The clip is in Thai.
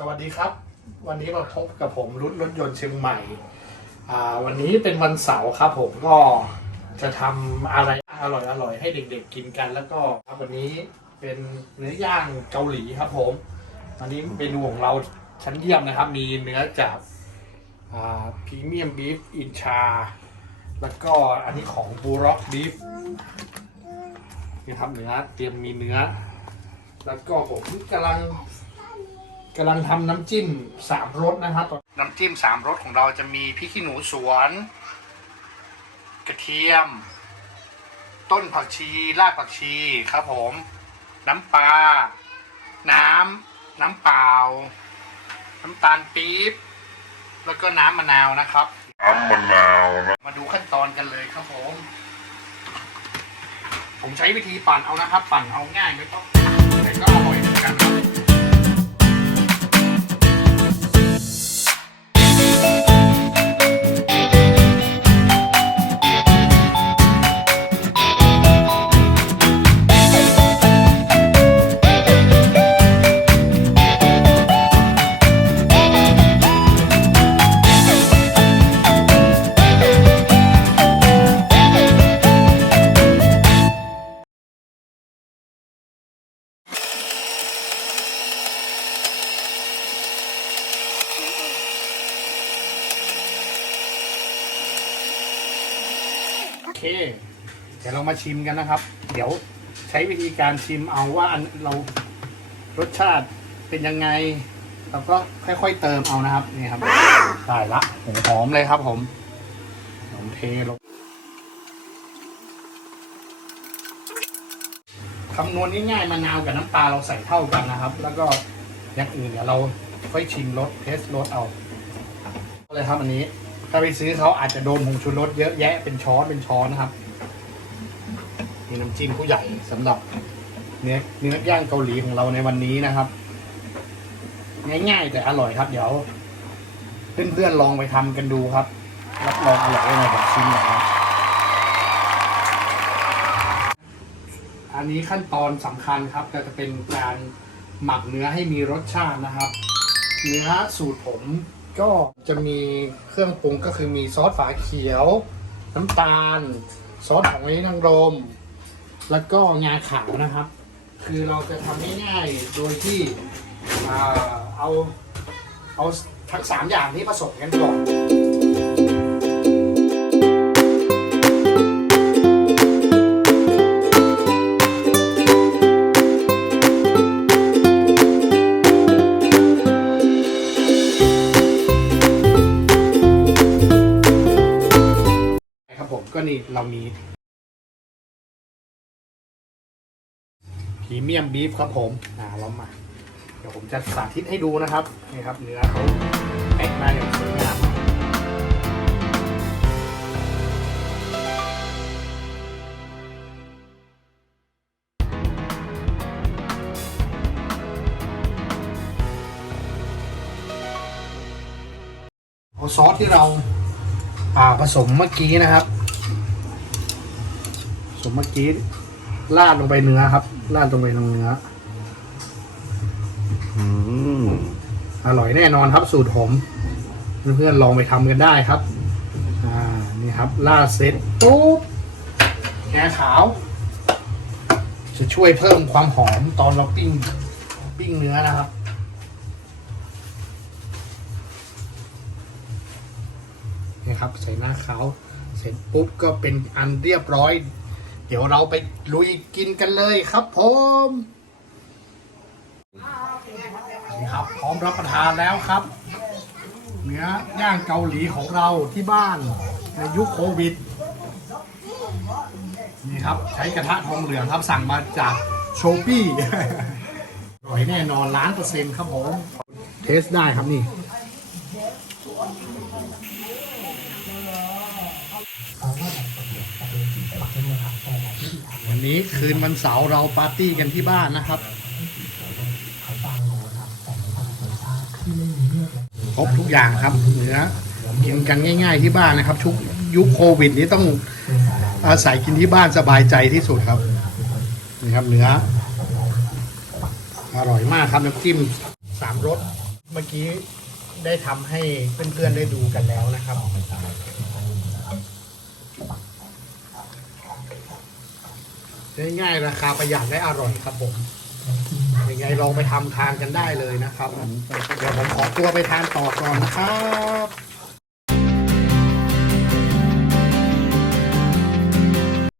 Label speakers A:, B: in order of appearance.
A: สวัสดีครับ วันนี้มาพบกับผมรุ่นรถยนต์เชียงใหม่ วันนี้เป็นวันเสาร์ครับ ผมก็จะทำอะไรอร่อยอร่อยๆให้เด็กๆกินกัน แล้วก็ครับวันนี้เป็นเนื้อย่างเกาหลีครับ ผมวันนี้เมนูของเราชั้นเยี่ยมนะครับ มีเนื้อจากพรีเมียมบีฟอินชา แล้วก็อันนี้ของบูร็อกบีฟนี่ครับเนื้อเตรียมมีเนื้อ แล้วก็ผมกำลัง กำลังทำน้ำจิ้มสามรสนะครับ น้ำจิ้มสามรสของเราจะมีพริกขี้หนูสวน กระเทียม ต้นผักชีรากผักชีครับผม น้ำปลา น้ำน้ำเปล่า น้ำตาลปี๊บ แล้วก็น้ำมะนาวนะครับ
B: น้ำมะนาวนะ
A: มาดูขั้นตอนกันเลยครับผม ผมใช้วิธีปั่นเอานะครับ ปั่นเอาง่ายไม่ต้องแต่ก็อร่อยเหมือนกันครับ เค เดี๋ยวเรามาชิมกันนะครับ เดี๋ยวใช้วิธีการชิมเอาว่าอันเรารสชาติเป็นยังไง เราก็ค่อยๆเติมเอานะครับนี่ครับได้ละหหอมเลยครับผมผมเทลงคำนวณง่ายๆมะนาวกับน้ำปลาเราใส่เท่ากันนะครับ แล้วก็อย่างอื่นเดี๋ยวเราค่อยชิมรสเทสรสเอาเลยครับอันนี้ ถ้าไปซื้อเขาอาจจะโดนผงชูรสเยอะแยะเป็นช้อนเป็นช้อนนะครับมีน้ำจิ้มผู้ใหญ่สำหรับเนื้อเนื้อย่างเกาหลีของเราในวันนี้นะครับ ง่ายๆแต่อร่อยครับ เดี๋ยวเพื่อนๆลองไปทำกันดูครับรับรองอร่อยแน่นอนผมชิมหน่อยครับอันนี้ขั้นตอนสำคัญครับก็จะเป็นการหมักเนื้อให้มีรสชาตินะครับ เนื้อสูตรผม ก็จะมีเครื่องปรุงก็คือมีซอสฝาเขียว น้ำตาล ซอสของนี้นางรม แล้วก็งาขาวนะครับ คือเราจะทำง่ายๆโดยที่เอาเอาทั้งสามอย่างนี้ผสมกันก่อน ก็นี่เรามีพรีเมียมบีฟครับผมอ่าเรามาเดี๋ยวผมจะสาธิตให้ดูนะครับนี่ครับเนื้อเขาแพ็คมาอย่างสวยงามเอาซอสที่เราอ่าผสมเมื่อกี้นะครับ ผสมเมื่อกี้ราดลงไปเนื้อครับราดลงไปตรงเนื้อ
B: อืม
A: อร่อยแน่นอนครับสูตรผม เพื่อนๆลองไปทำกันได้ครับ อ่านี่ครับราดเสร็จปุ๊บแกขาว จะช่วยเพิ่มความหอมตอนเราปิ้งปิ้งเนื้อนะครับนี่ครับใส่หน้าขาวเสร็จปุ๊บก็เป็นอันเรียบร้อย เดี๋ยวเราไปลุยกินกันเลยครับผมนี่ครับ พร้อมรับประทานแล้วครับ เนื้อย่างเกาหลีของเราที่บ้านในยุคโควิด นี่ครับ ใช้กระทะทองเหลืองครับสั่งมาจากโชปี้อร่อยแน่นอนล้านเปอร์เซ็นต์ครับผม เทสได้ครับนี่ นี้คืนวันเสาร์เราปาร์ตี้กันที่บ้านนะครับครบทุกอย่างครับเนื้อกินกันง่าย ๆที่บ้านนะครับชุกยุคโควิดนี้ต้องอาศัยกินที่บ้านสบายใจที่สุดครับนี่ครับเนื้ออร่อยมากครับน้ำจิ้มสามรสเมื่อกี้ได้ทำให้เพื่อนๆได้ดูกันแล้วนะครับ ง่ายๆ ราคาประหยัดและอร่อยครับผมยังไงลองไปทำทานกันได้เลยนะครับ เดี๋ยวผมขอตัวไปทานต่อก่อนนะครับ